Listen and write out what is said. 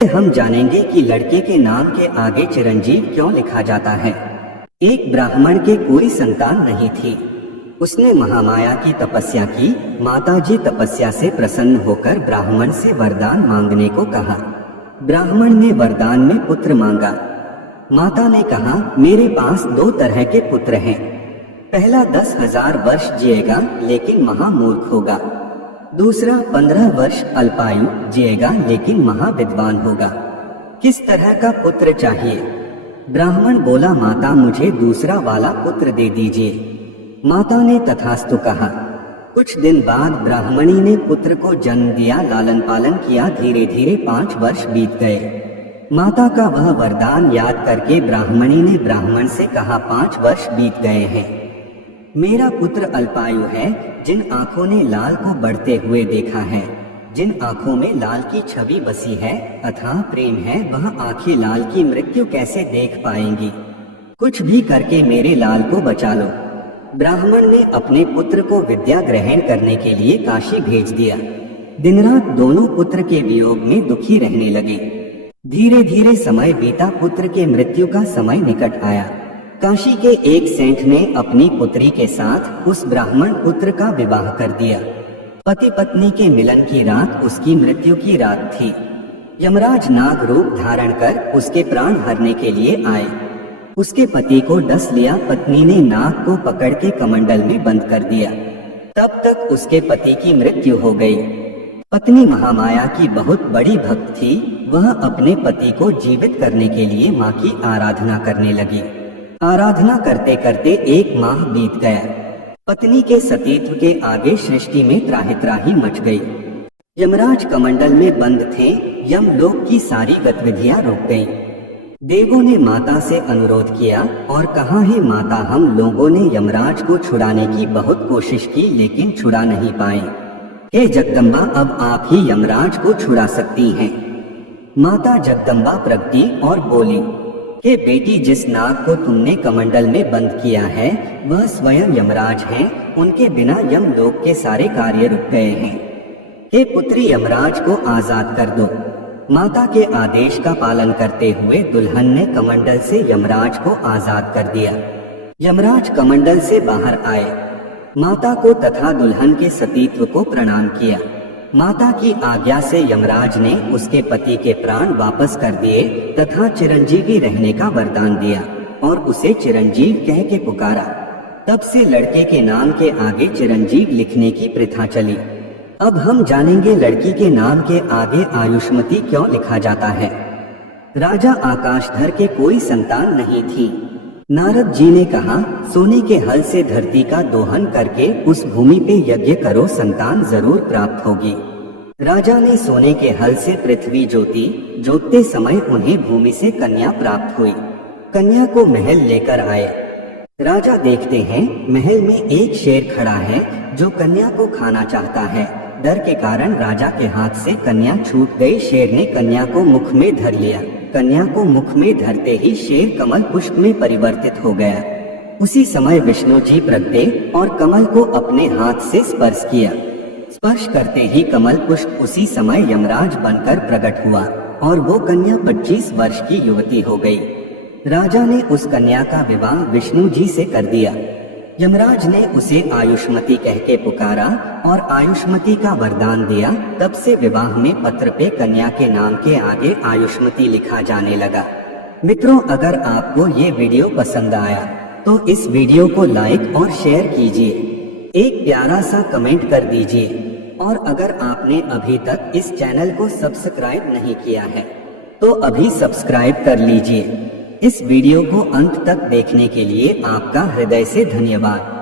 हम जानेंगे कि लड़के के नाम के आगे चिरंजीव क्यों लिखा जाता है। एक ब्राह्मण के कोई संतान नहीं थी। उसने महामाया की तपस्या की। माताजी तपस्या से प्रसन्न होकर ब्राह्मण से वरदान मांगने को कहा। ब्राह्मण ने वरदान में पुत्र मांगा। माता ने कहा, मेरे पास 2 तरह के पुत्र हैं। पहला 10,000 वर्ष जिएगा लेकिन महामूर्ख होगा। दूसरा 15 वर्ष अल्पायु जिएगा लेकिन महाविद्वान होगा। किस तरह का पुत्र चाहिए? ब्राह्मण बोला, माता मुझे दूसरा वाला पुत्र दे दीजिए। माता ने तथास्तु कहा। कुछ दिन बाद ब्राह्मणी ने पुत्र को जन्म दिया, लालन पालन किया। धीरे धीरे 5 वर्ष बीत गए। माता का वह वरदान याद करके ब्राह्मणी ने ब्राह्मण से कहा, 5 वर्ष बीत गए हैं। मेरा पुत्र अल्पायु है। जिन आंखों ने लाल को बढ़ते हुए देखा है, जिन आंखों में लाल की छवि बसी है, अथाह प्रेम है, वह आंखें लाल की मृत्यु कैसे देख पाएंगी? कुछ भी करके मेरे लाल को बचा लो। ब्राह्मण ने अपने पुत्र को विद्या ग्रहण करने के लिए काशी भेज दिया। दिन रात दोनों पुत्र के वियोग में दुखी रहने लगे। धीरे धीरे समय बीता। पुत्र के मृत्यु का समय निकट आया। काशी के एक सेठ ने अपनी पुत्री के साथ उस ब्राह्मण पुत्र का विवाह कर दिया। पति पत्नी के मिलन की रात उसकी मृत्यु की रात थी। यमराज नाग रूप धारण कर उसके प्राण हरने के लिए आए। उसके पति को डस लिया। पत्नी ने नाग को पकड़ के कमंडल में बंद कर दिया। तब तक उसके पति की मृत्यु हो गई। पत्नी महामाया की बहुत बड़ी भक्त थी। वह अपने पति को जीवित करने के लिए माँ की आराधना करने लगी। आराधना करते करते 1 माह बीत गया। पत्नी के सतीत्व के आगे सृष्टि में त्राहि त्राहि मच गई। यमराज कमंडल में बंद थे। यमलोक की सारी गतिविधियां रुक गईं। देवों ने माता से अनुरोध किया और कहा, हे माता, हम लोगों ने यमराज को छुड़ाने की बहुत कोशिश की लेकिन छुड़ा नहीं पाए। हे जगदम्बा, अब आप ही यमराज को छुड़ा सकती हैं। माता जगदम्बा प्रगटी और बोली, हे बेटी, जिस नाग को तुमने कमंडल में बंद किया है वह स्वयं यमराज हैं। उनके बिना यमलोक के सारे कार्य रुक गए हैं। हे पुत्री, यमराज को आजाद कर दो। माता के आदेश का पालन करते हुए दुल्हन ने कमंडल से यमराज को आजाद कर दिया। यमराज कमंडल से बाहर आए। माता को तथा दुल्हन के सतीत्व को प्रणाम किया। माता की आज्ञा से यमराज ने उसके पति के प्राण वापस कर दिए तथा चिरंजीवी रहने का वरदान दिया और उसे चिरंजीव कह के पुकारा। तब से लड़के के नाम के आगे चिरंजीव लिखने की प्रथा चली। अब हम जानेंगे लड़की के नाम के आगे आयुष्मती क्यों लिखा जाता है। राजा आकाशधर के कोई संतान नहीं थी। नारद जी ने कहा, सोने के हल से धरती का दोहन करके उस भूमि पे यज्ञ करो, संतान जरूर प्राप्त होगी। राजा ने सोने के हल से पृथ्वी जोती। जोतते समय उन्हें भूमि से कन्या प्राप्त हुई। कन्या को महल लेकर आए। राजा देखते हैं महल में एक शेर खड़ा है जो कन्या को खाना चाहता है। डर के कारण राजा के हाथ से कन्या छूट गई। शेर ने कन्या को मुख में धर लिया। कन्या को मुख में धरते ही शेर कमल पुष्प में परिवर्तित हो गया। उसी समय विष्णु जी प्रगटे और कमल को अपने हाथ से स्पर्श किया। स्पर्श करते ही कमल पुष्प उसी समय यमराज बनकर प्रकट हुआ और वो कन्या 25 वर्ष की युवती हो गई। राजा ने उस कन्या का विवाह विष्णु जी से कर दिया। यमराज ने उसे आयुष्मती कह के पुकारा और आयुष्मती का वरदान दिया। तब से विवाह में पत्र पे कन्या के नाम के आगे आयुष्मती लिखा जाने लगा। मित्रों, अगर आपको ये वीडियो पसंद आया तो इस वीडियो को लाइक और शेयर कीजिए। एक प्यारा सा कमेंट कर दीजिए और अगर आपने अभी तक इस चैनल को सब्सक्राइब नहीं किया है तो अभी सब्सक्राइब कर लीजिए। इस वीडियो को अंत तक देखने के लिए आपका हृदय से धन्यवाद।